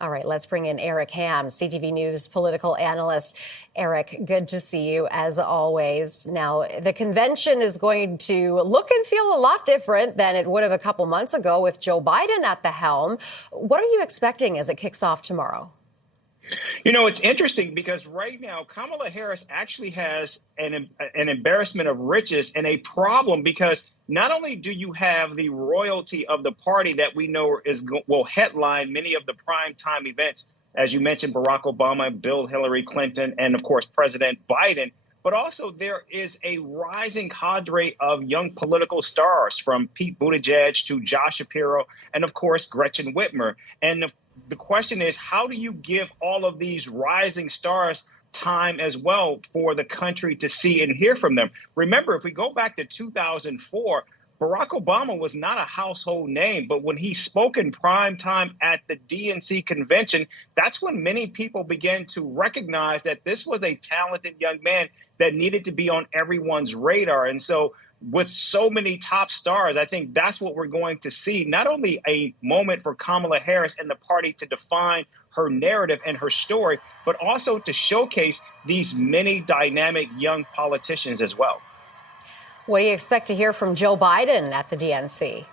All right, let's bring in Eric Ham, CTV News political analyst. Eric, good to see you as always. Now, the convention is going to look and feel a lot different than it would have a couple months ago with Joe Biden at the helm. What are you expecting as it kicks off tomorrow? You know, it's interesting because right now Kamala Harris actually has an embarrassment of riches and a problem because not only do you have the royalty of the party that we know will headline many of the primetime events, as you mentioned, Barack Obama, Bill Hillary Clinton, and of course, President Biden, but also there is a rising cadre of young political stars from Pete Buttigieg to Josh Shapiro and, of course, Gretchen Whitmer. And the question is, how do you give all of these rising stars time as well for the country to see and hear from them? Remember, if we go back to 2004, Barack Obama was not a household name, but when he spoke in prime time at the DNC convention, that's when many people began to recognize that this was a talented young man that needed to be on everyone's radar. And so with so many top stars, I think that's what we're going to see. Not only a moment for Kamala Harris and the party to define her narrative and her story, but also to showcase these many dynamic young politicians as well. What do you expect to hear from Joe Biden at the DNC?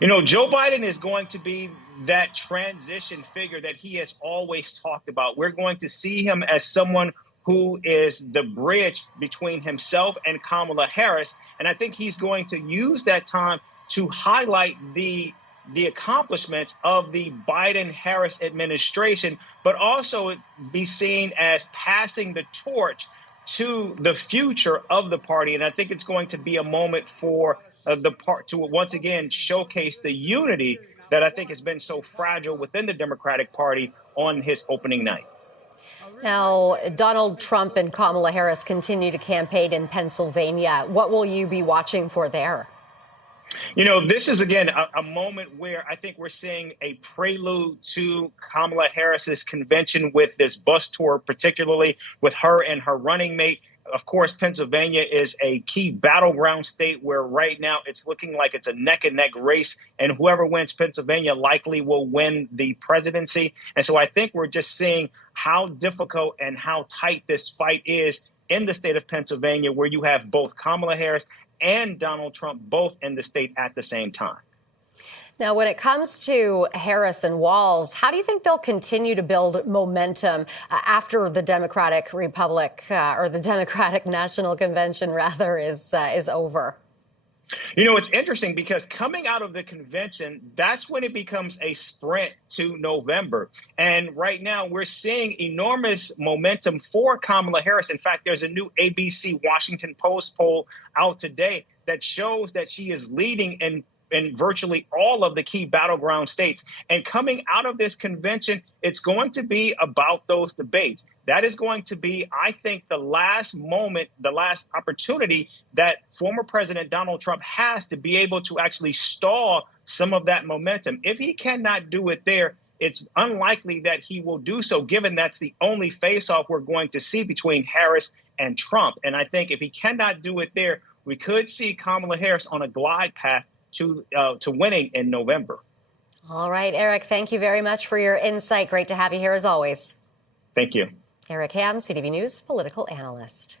You know, Joe Biden is going to be that transition figure that he has always talked about. We're going to see him as someone who is the bridge between himself and Kamala Harris. And I think he's going to use that time to highlight the accomplishments of the Biden-Harris administration, but also be seen as passing the torch to the future of the party. And I think it's going to be a moment for the part to once again showcase the unity that I think has been so fragile within the Democratic Party on his opening night. Now, Donald Trump and Kamala Harris continue to campaign in Pennsylvania. What will you be watching for there? You know, this is, again, a moment where I think we're seeing a prelude to Kamala Harris's convention with this bus tour, particularly with her and her running mate. Of course, Pennsylvania is a key battleground state where right now it's looking like it's a neck and neck race, and whoever wins Pennsylvania likely will win the presidency. And so I think we're just seeing how difficult and how tight this fight is in the state of Pennsylvania, where you have both Kamala Harris and Donald Trump both in the state at the same time. Now, when it comes to Harris and Walz, how do you think they'll continue to build momentum after the Democratic Republic or the Democratic National Convention, rather, is over? You know, it's interesting because coming out of the convention, that's when it becomes a sprint to November. And right now we're seeing enormous momentum for Kamala Harris. In fact, there's a new ABC Washington Post poll out today that shows that she is leading in virtually all of the key battleground states. And coming out of this convention, it's going to be about those debates. That is going to be, I think, the last moment, the last opportunity that former President Donald Trump has to be able to actually stall some of that momentum. If he cannot do it there, it's unlikely that he will do so, given that's the only face-off we're going to see between Harris and Trump. And I think if he cannot do it there, we could see Kamala Harris on a glide path to winning in November. All right, Eric, thank you very much for your insight. Great to have you here as always. Thank you. Eric Ham, CTV News political analyst.